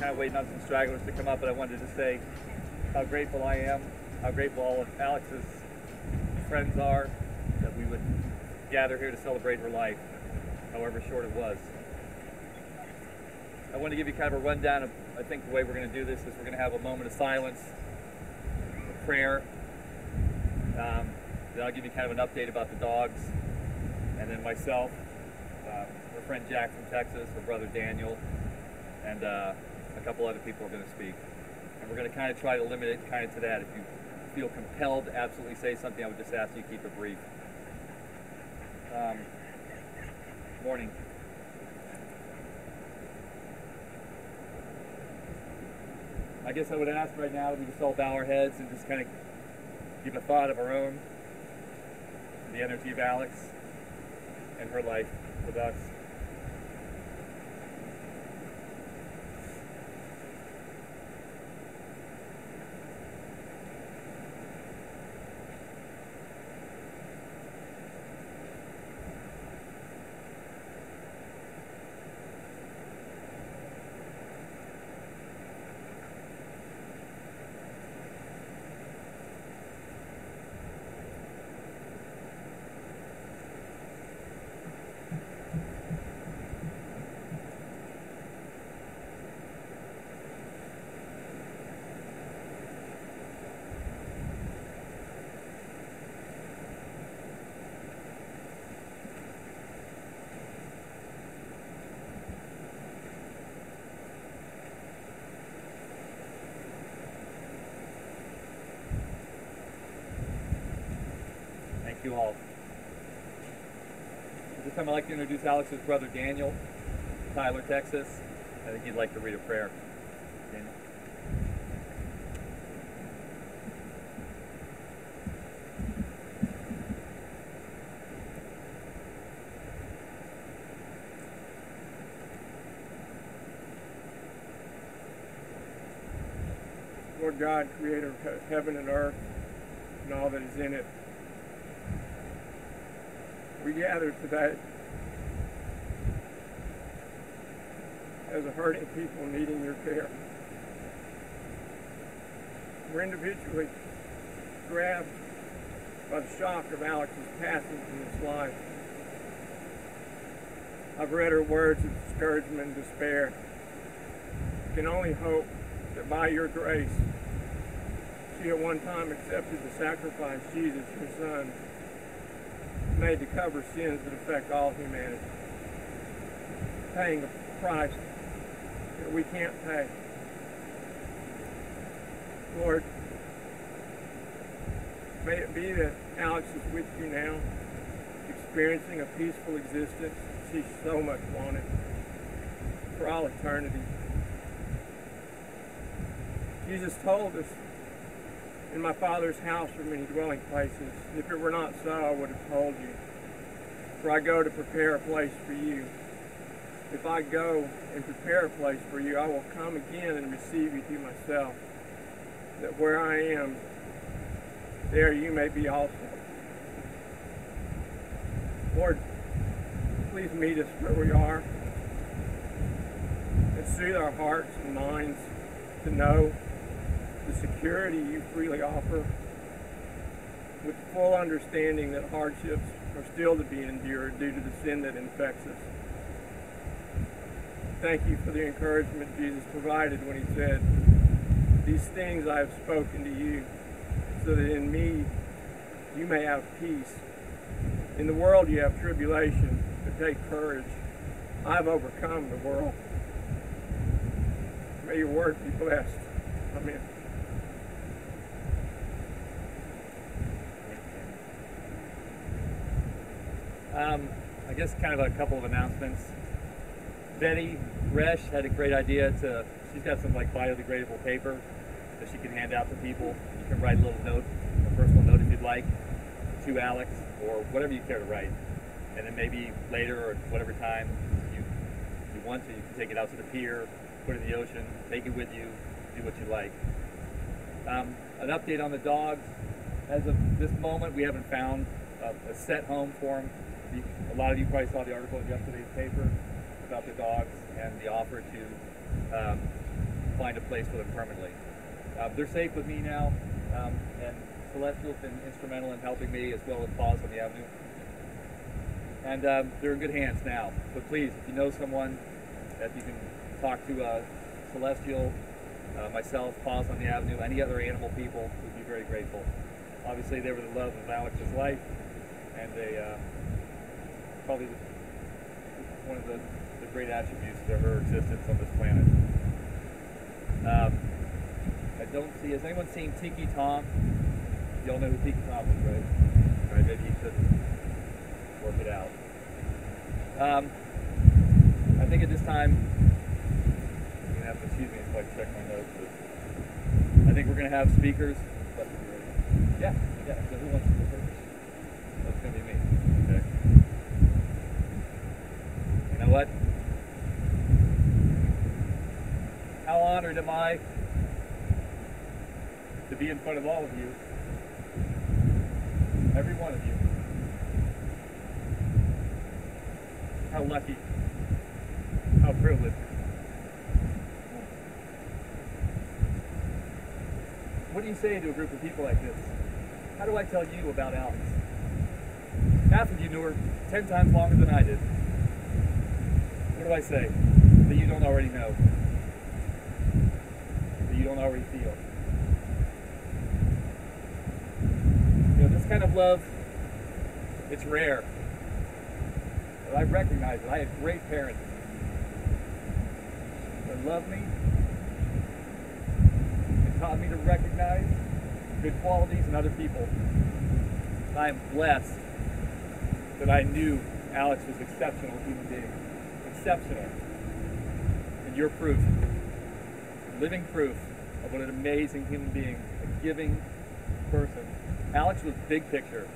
Kind of waiting on some stragglers to come up, but I wanted to say how grateful I am, how grateful all of Alyx's friends are that we would gather here to celebrate her life, however short it was. I want to give you kind of a rundown of, I think the way we're going to do this is we're going to have a moment of silence, a prayer, then I'll give you kind of an update about the dogs, and then myself, her friend Jack from Texas, her brother Daniel, and a couple other people are going to speak. And we're going to kind of try to limit it kind of to that. If you feel compelled to absolutely say something, I would just ask you to keep it brief. Morning. I guess I would ask right now, we just all bow our heads and just kind of give a thought of our own, the energy of Alyx and her life with us. You all. At this time I'd like to introduce Alyx's brother Daniel, Tyler, Texas. I think he'd like to read a prayer. Daniel. Lord God, creator of heaven and earth and all that is in it, we gather today as a hurting people needing your care. We're individually grabbed by the shock of Alyx's passing from this life. I've read her words of discouragement and despair. I can only hope that by your grace, she at one time accepted the sacrifice Jesus, your son, made to cover sins that affect all humanity, paying a price that we can't pay. Lord, may it be that Alyx is with you now, experiencing a peaceful existence she so much wanted for all eternity. Jesus told us, in my Father's house are many dwelling places. If it were not so, I would have told you. For I go to prepare a place for you. If I go and prepare a place for you, I will come again and receive you to myself, that where I am, there you may be also. Lord, please meet us where we are and soothe our hearts and minds to know the security you freely offer, with full understanding that hardships are still to be endured due to the sin that infects us. Thank you for the encouragement Jesus provided when he said, "These things I have spoken to you, so that in me you may have peace. In the world you have tribulation, but take courage. I have overcome the world." May your word be blessed. Amen. I guess kind of a couple of announcements. Betty Resh had a great idea she's got some like biodegradable paper that she can hand out to people. You can write a little note, a personal note if you'd like, to Alyx, or whatever you care to write. And then maybe later or whatever time you want to, you can take it out to the pier, put it in the ocean, take it with you, do what you like. An update on the dogs. As of this moment, we haven't found a set home for them. A lot of you probably saw the article in yesterday's paper about the dogs and the offer to find a place for them permanently. They're safe with me now, and Celestial's been instrumental in helping me, as well as Paws on the Avenue. And they're in good hands now. So please, if you know someone that you can talk to, Celestial, myself, Paws on the Avenue, any other animal people, we'd be very grateful. Obviously, they were the love of Alyx's life, and they probably one of the great attributes to her existence on this planet. I don't see. Has anyone seen Tiki Tom? Y'all know who Tiki Tom is, right? All right, maybe you should work it out. I think at this time, you're gonna have to excuse me if I check my notes. But I think we're gonna have speakers. Yeah. So who wants to go first? That's gonna be me. Okay. You know what? How honored am I to be in front of all of you, every one of you. How lucky, how privileged. What do you say to a group of people like this? How do I tell you about Alyx? Half of you knew her 10 times longer than I did. What do I say that you don't already know? That you don't already feel? You know, this kind of love, it's rare. But I recognize it. I had great parents that loved me and taught me to recognize good qualities in other people. I am blessed that I knew Alyx was an exceptional human being. Exceptional. And you're proof. Living proof of what an amazing human being, a giving person. Alyx was big picture,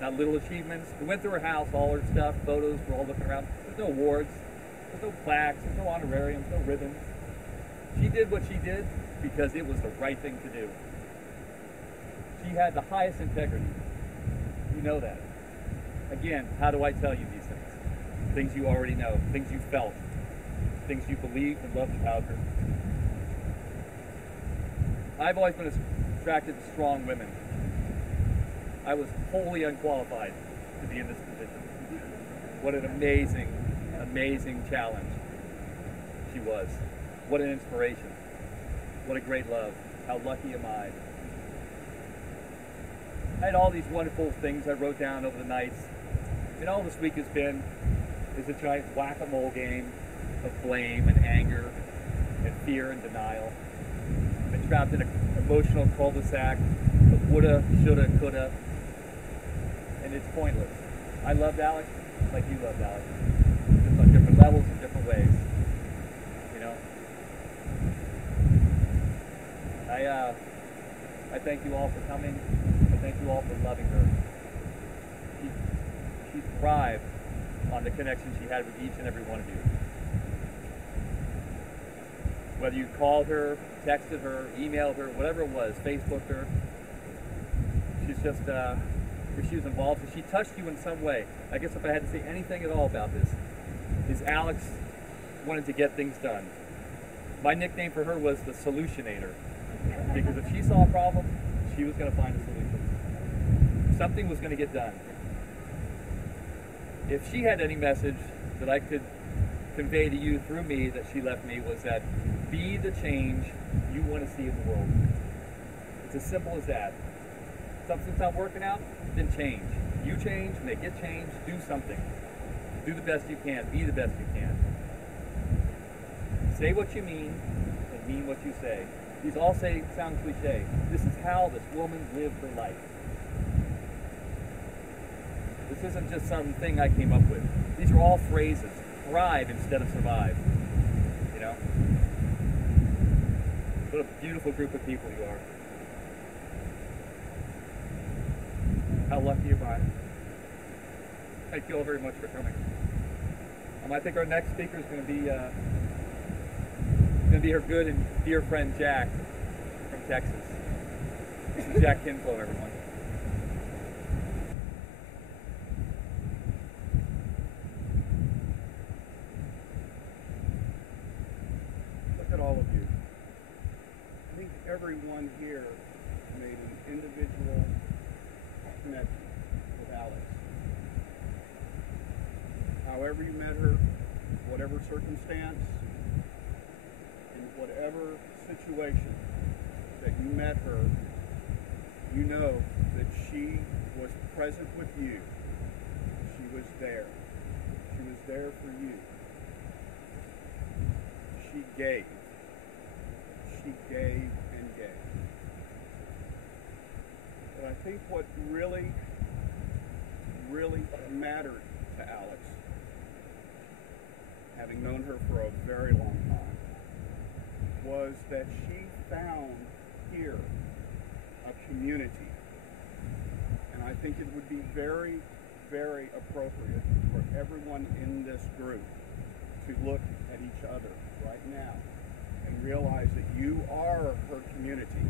not little achievements. We went through her house, all her stuff, photos, we're all looking around. There's no awards, there's no plaques, there's no honorariums, no ribbons. She did what she did because it was the right thing to do. She had the highest integrity. You know that. Again, how do I tell you these things? Things you already know, things you felt, things you believed and loved about her. I've always been attracted to strong women. I was wholly unqualified to be in this position. What an amazing, amazing challenge she was. What an inspiration. What a great love. How lucky am I. I had all these wonderful things I wrote down over the nights. And all this week has been is a giant whack-a-mole game of blame and anger and fear and denial. I've been trapped in an emotional cul-de-sac of woulda, shoulda, coulda. And it's pointless. I loved Alyx like you loved Alyx. Just on different levels and different ways. You know? I thank you all for coming. I thank you all for loving her. She thrived on the connection she had with each and every one of you. Whether you called her, texted her, emailed her, whatever it was, Facebooked her, she's just, she was involved, and she touched you in some way. I guess if I had to say anything at all about this, is Alyx wanted to get things done. My nickname for her was the Solutionator, because if she saw a problem, she was going to find a solution. Something was going to get done. If she had any message that I could convey to you through me that she left me, was that be the change you want to see in the world. It's as simple as that. Something's not working out, then change. You change, make it change, do something. Do the best you can, be the best you can. Say what you mean, and mean what you say. These all sound cliche. This is how this woman lived her life. This isn't just something I came up with. These are all phrases. Thrive instead of survive. beautiful group of people you are. How lucky am I? Thank you all very much for coming. I think our next speaker is going to be her good and dear friend Jack from Texas. This is Jack Kinflow, everyone. Look at all of you. I think everyone here made an individual connection with Alyx. However you met her, whatever circumstance, in whatever situation that you met her, you know that she was present with you. She was there. She was there for you. She gave. She gave and gave. But I think what really, really mattered to Alyx, having known her for a very long time, was that she found here a community. And I think it would be very, very appropriate for everyone in this group to look at each other right now and realize that you are her community.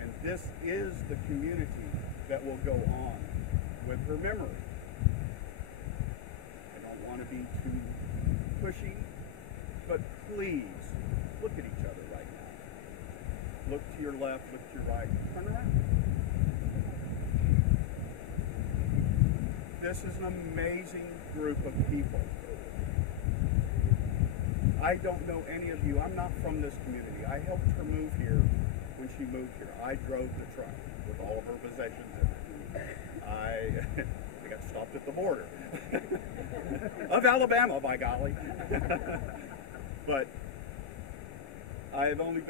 And this is the community that will go on with her memory. I don't want to be too pushy, but please look at each other right now. Look to your left, look to your right, turn around. This is an amazing group of people. I don't know any of you. I'm not from this community. I helped her move here when she moved here. I drove the truck with all of her possessions in it. I got stopped at the border of Alabama, by golly. But I have only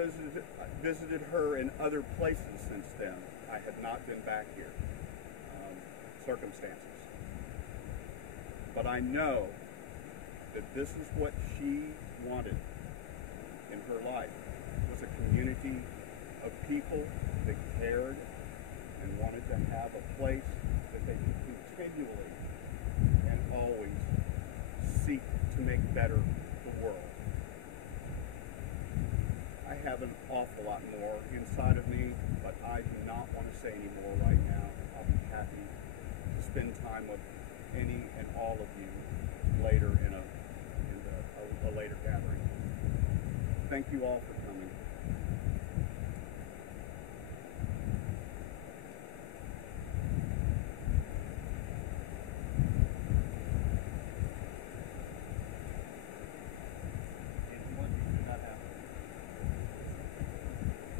visited her in other places since then. I had not been back here. Circumstances. But I know that this is what she wanted in her life, was a community of people that cared and wanted to have a place that they could continually and always seek to make better the world. I have an awful lot more inside of me, but I do not want to say any more right now. I'll be happy to spend time with any and all of you later in a later gathering. Thank you all for coming.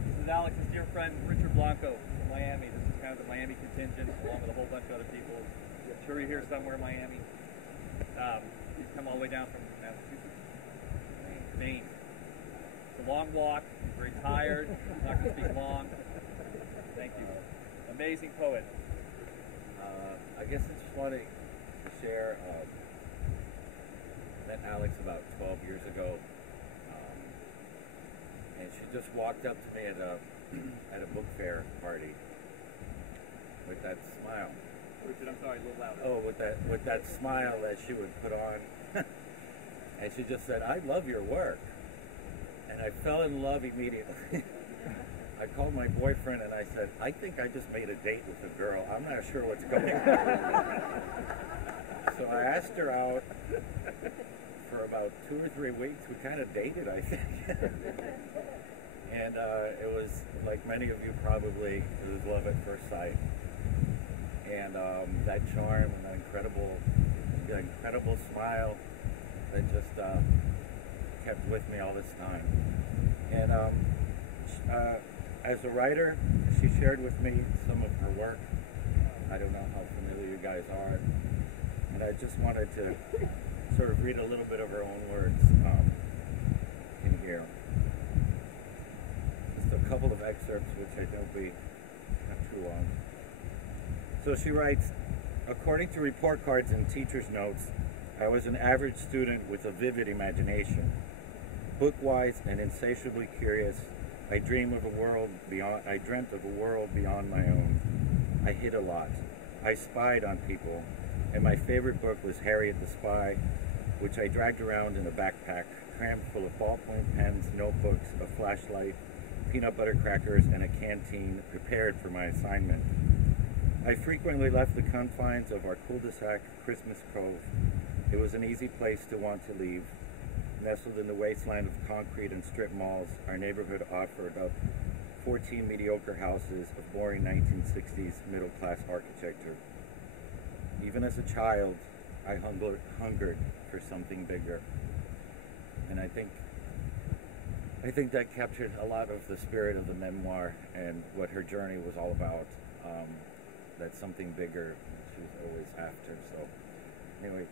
This is Alex's dear friend Richard Blanco from Miami. This is kind of the Miami contingent, along with a whole bunch of other people. I'm sure you're here somewhere in Miami. He's come all the way down from Massachusetts. Maine. It's a long walk. He's very tired. He's not going to speak long. Thank you. Amazing poet. I guess it's funny to share. I met Alyx about 12 years ago, and she just walked up to me at a book fair party with that smile. Richard, I'm sorry, a little louder. Oh, with that smile that she would put on. And she just said, "I love your work." And I fell in love immediately. I called my boyfriend and I said, "I think I just made a date with a girl. I'm not sure what's going on." So I asked her out for about 2 or 3 weeks. We kind of dated, I think. And it was, like many of you probably, it was love at first sight. And that charm and that incredible smile that just kept with me all this time. And as a writer, she shared with me some of her work. I don't know how familiar you guys are. And I just wanted to sort of read a little bit of her own words in here. Just a couple of excerpts which I think will be not too long. So she writes, "According to report cards and teacher's notes, I was an average student with a vivid imagination, book-wise and insatiably curious, I dreamt of a world beyond my own. I hid a lot. I spied on people, and my favorite book was Harriet the Spy, which I dragged around in a backpack, crammed full of ballpoint pens, notebooks, a flashlight, peanut butter crackers, and a canteen prepared for my assignment. I frequently left the confines of our cul-de-sac Christmas Cove. It was an easy place to want to leave. Nestled in the wasteland of concrete and strip malls, our neighborhood offered up 14 mediocre houses of boring 1960s middle-class architecture. Even as a child, I hungered for something bigger. And I think that captured a lot of the spirit of the memoir and what her journey was all about. That something bigger she was always after. So anyway.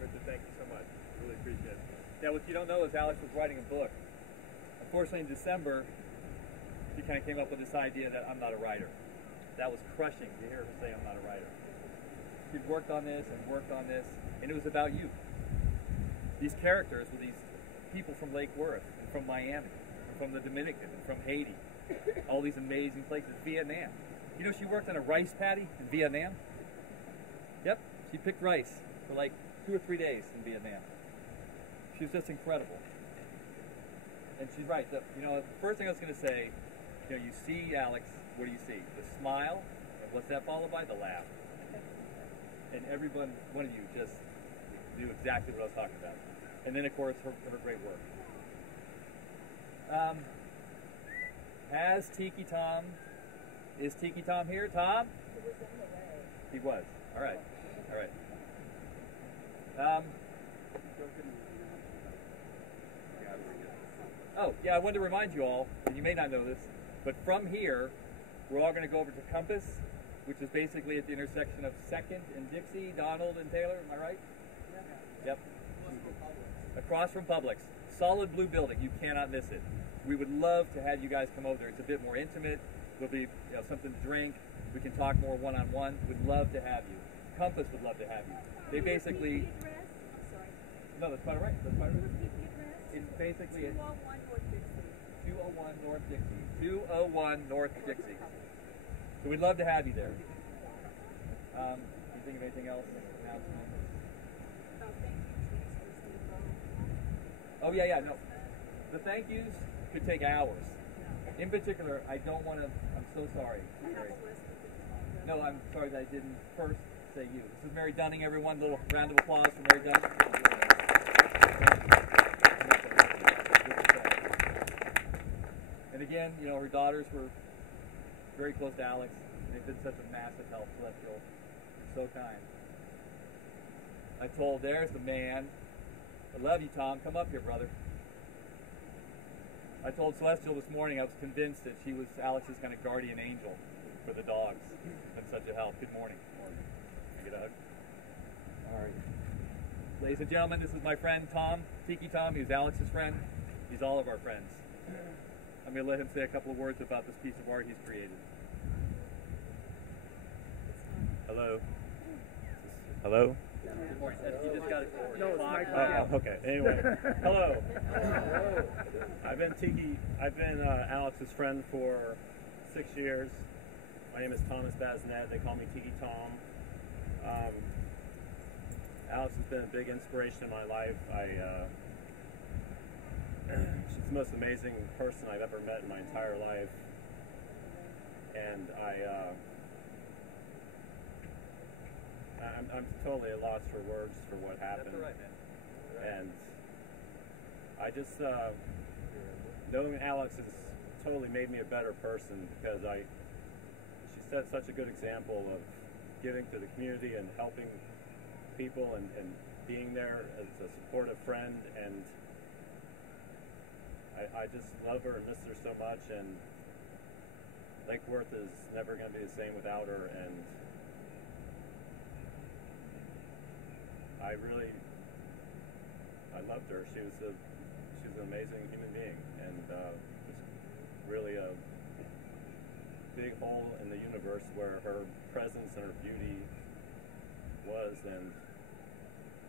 Richard, thank you so much. Really appreciate it. Now, what you don't know is Alyx was writing a book. Unfortunately, in December, she kind of came up with this idea that I'm not a writer. That was crushing to hear her say I'm not a writer. She'd worked on this, and it was about you. These characters were these people from Lake Worth, and from Miami, and from the Dominican, and from Haiti. All these amazing places. Vietnam. You know, she worked on a rice paddy in Vietnam. Yep, she picked rice for like 2 or 3 days in Vietnam. She was just incredible. And she's right. The first thing I was going to say, you see Alyx, what do you see? The smile, and what's that followed by? The laugh. And every one of you just knew exactly what I was talking about. And then, of course, her great work. Has Tiki Tom, is Tiki Tom here? Tom? He was in the way. He was. All right. Oh, yeah, I wanted to remind you all, and you may not know this, but from here, we're all going to go over to Compass, which is basically at the intersection of 2nd and Dixie, Donald and Taylor, am I right? Yep. Across from Publix. Solid blue building. You cannot miss it. We would love to have you guys come over there. It's a bit more intimate. There'll be something to drink. We can talk more one-on-one. We'd love to have you. Compass would love to have you. They basically... No, that's quite all right. It's basically... 201 North Dixie. 201 North Dixie. So we'd love to have you there. Can you think of anything else? Oh, yeah, no. The thank yous could take hours. In particular, I don't want to, I'm so sorry. No, I'm sorry that I didn't first say you. This is Mary Dunning, everyone. A little round of applause for Mary Dunning. And again, her daughters were very close to Alyx. They've been such a massive help, Celestial. They're so kind. I told, there's the man. I love you, Tom. Come up here, brother. I told Celestial this morning I was convinced that she was Alyx's kind of guardian angel for the dogs. Been such a help. Good morning. Can I get a hug? All right. Ladies and gentlemen, this is my friend Tom, Tiki Tom. He's Alyx's friend. He's all of our friends. I'm going to let him say a couple of words about this piece of art he's created. Hello. Hello? Good morning. You just got it. No, it's Mike. Okay. Anyway, hello. I've been Alyx's friend for 6 years. My name is Thomas Basnet. They call me Tiki Tom. Alyx has been a big inspiration in my life. She's the most amazing person I've ever met in my entire life. And I'm totally at a loss for words for what happened. That's all right, man. All right. And I just, knowing Alyx has totally made me a better person because she set such a good example of giving to the community and helping people and being there as a supportive friend. And I just love her and miss her so much. And Lake Worth is never going to be the same without her. And I loved her. She was an amazing human being, and just really a big hole in the universe where her presence and her beauty was.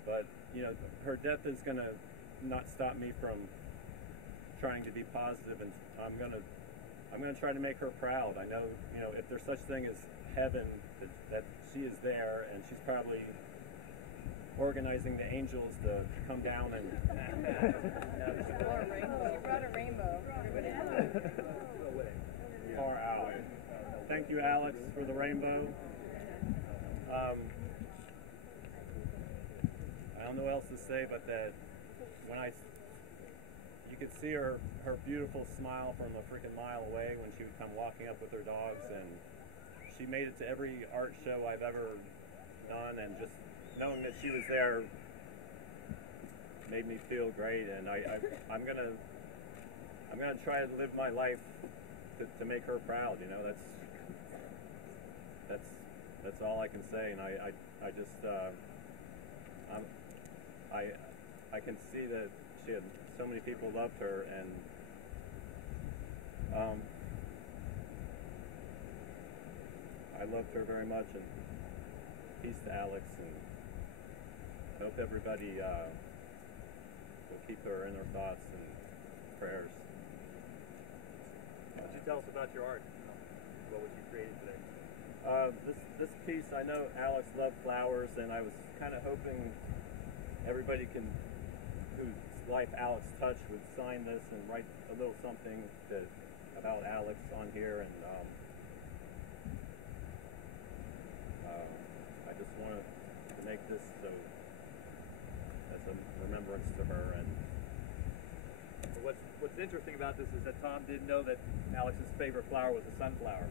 But her death is going to not stop me from trying to be positive, and I'm gonna try to make her proud. I know, you know, if there's such thing as heaven, that she is there, and she's probably organizing the angels to come down and You brought a rainbow. Everybody far out. Thank you, Alex, for the rainbow. I don't know what else to say, but that when you could see her beautiful smile from a freaking mile away when she would come walking up with her dogs, and she made it to every art show I've ever done, and just knowing that she was there made me feel great. And I'm gonna try to live my life to make her proud. You know, that's all I can say. And I just I can see that she had so many people loved her, and I loved her very much. And peace to Alex, and hope everybody will keep her in their thoughts and prayers. Why don't you tell us about your art? What was you creating today? This piece, I know Alex loved flowers, and I was kind of hoping everybody whose life Alex touched would sign this and write a little something about Alex on here. And I just wanted to make this so as a remembrance to her. And What's interesting about this is that Tom didn't know that Alex's favorite flower was a sunflower.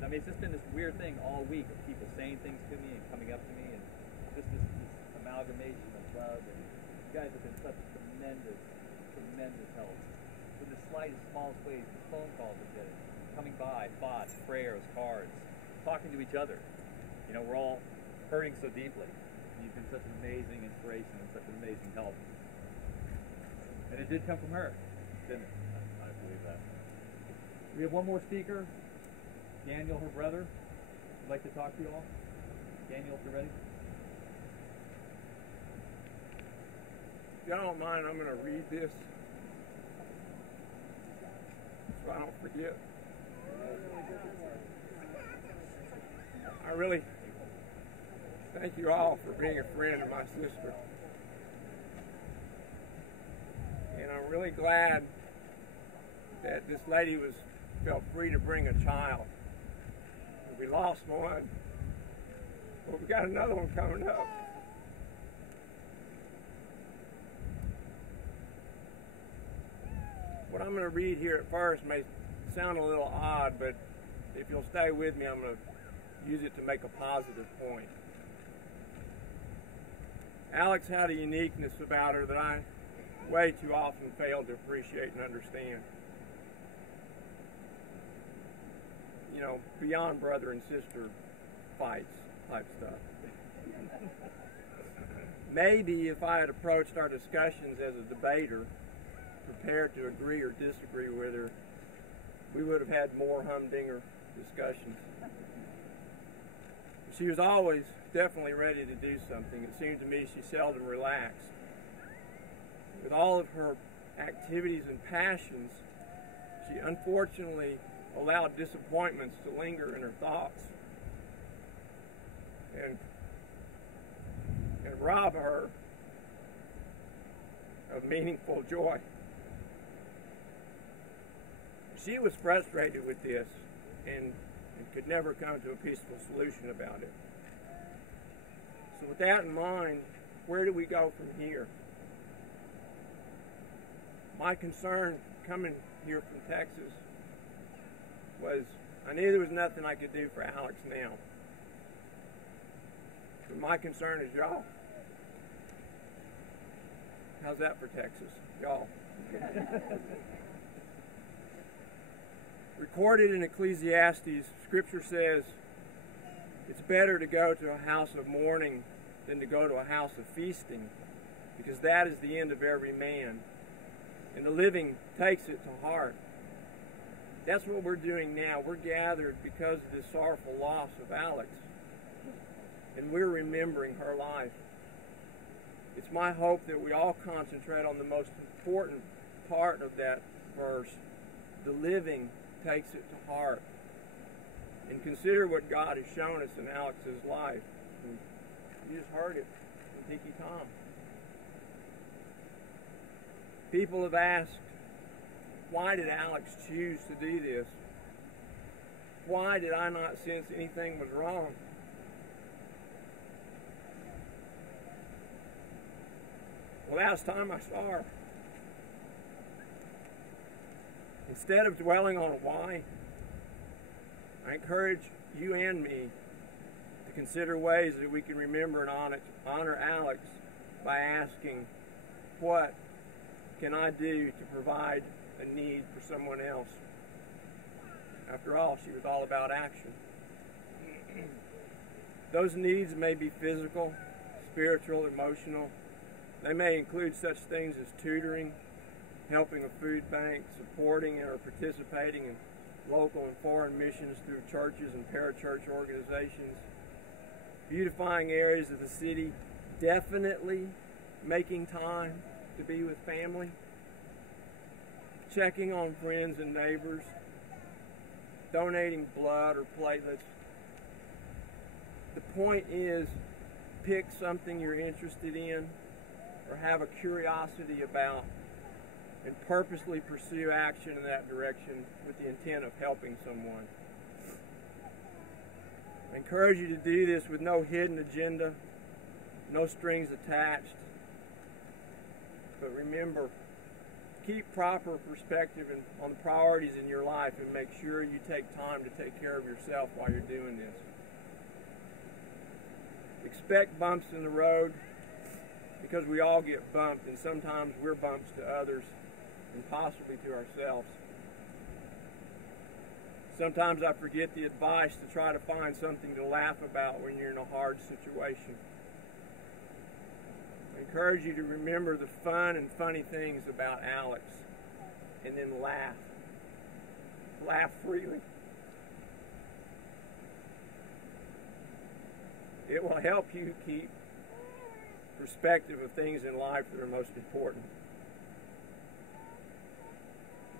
I mean, it's just been this weird thing all week of people saying things to me and coming up to me, and just this amalgamation of love. And you guys have been such tremendous help. In the slightest, smallest ways, the phone calls we're getting, coming by, thoughts, prayers, cards, talking to each other. You know, we're all hurting so deeply. And you've been such an amazing inspiration and such an amazing help. And it did come from her, didn't it? I believe that. We have one more speaker, Daniel, her brother. I'd like to talk to you all. Daniel, if you're ready. If y'all don't mind, I'm going to read this so I don't forget. I really thank you all for being a friend of my sister. And I'm really glad that this lady felt free to bring a child. We lost one, but we got another one coming up. What I'm going to read here at first may sound a little odd, but if you'll stay with me, I'm going to use it to make a positive point. Alyx had a uniqueness about her that I way too often fail to appreciate and understand. You know, beyond brother and sister fights type stuff. Maybe if I had approached our discussions as a debater, prepared to agree or disagree with her, we would have had more humdinger discussions. She was always definitely ready to do something. It seemed to me she seldom relaxed. With all of her activities and passions, she unfortunately allowed disappointments to linger in her thoughts and rob her of meaningful joy. She was frustrated with this and could never come to a peaceful solution about it. So with that in mind, where do we go from here? My concern coming here from Texas was I knew there was nothing I could do for Alyx now. But my concern is y'all. How's that for Texas? Y'all. Recorded in Ecclesiastes, Scripture says it's better to go to a house of mourning than to go to a house of feasting, because that is the end of every man, and the living takes it to heart. That's what we're doing now. We're gathered because of this sorrowful loss of Alyx, and we're remembering her life. It's my hope that we all concentrate on the most important part of that verse, the living takes it to heart. And consider what God has shown us in Alyx's life. And you just heard it from Tiki Tom. People have asked, why did Alyx choose to do this? Why did I not sense anything was wrong? Well, last time I saw her, instead of dwelling on why, I encourage you and me to consider ways that we can remember and honor Alyx by asking, what can I do to provide a need for someone else? After all, she was all about action. Those needs may be physical, spiritual, emotional. They may include such things as tutoring, helping a food bank, supporting or participating in local and foreign missions through churches and parachurch organizations, beautifying areas of the city, definitely making time to be with family, checking on friends and neighbors, donating blood or platelets. The point is, pick something you're interested in or have a curiosity about and purposely pursue action in that direction with the intent of helping someone. I encourage you to do this with no hidden agenda, no strings attached. But remember, keep proper perspective on the priorities in your life and make sure you take time to take care of yourself while you're doing this. Expect bumps in the road because we all get bumped, and sometimes we're bumps to others and possibly to ourselves. Sometimes I forget the advice to try to find something to laugh about when you're in a hard situation. I encourage you to remember the fun and funny things about Alyx and then laugh. Laugh freely. It will help you keep perspective of things in life that are most important.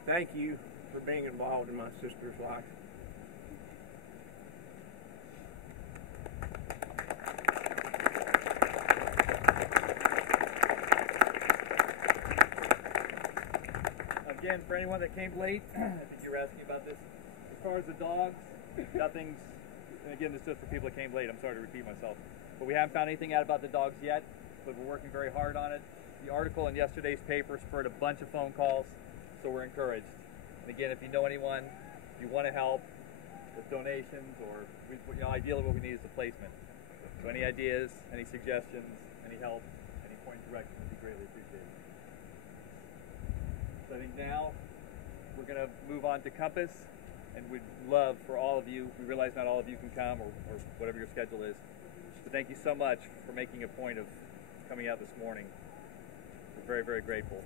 Thank you for being involved in my sister's life. Again, for anyone that came late, I think you were asking about this. As far as the dogs, nothing's, and again, this is just for people that came late. I'm sorry to repeat myself. But we haven't found anything out about the dogs yet, but we're working very hard on it. The article in yesterday's paper spurred a bunch of phone calls, so we're encouraged. And again, if you know anyone, if you want to help with donations or, ideally what we need is the placement. So any ideas, any suggestions, any help, any point of direction would be greatly appreciated. So I think now we're going to move on to Compass, and we'd love for all of you, we realize not all of you can come or whatever your schedule is, but thank you so much for making a point of coming out this morning. We're very, very grateful.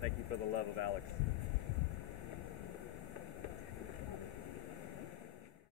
Thank you for the love of Alyx.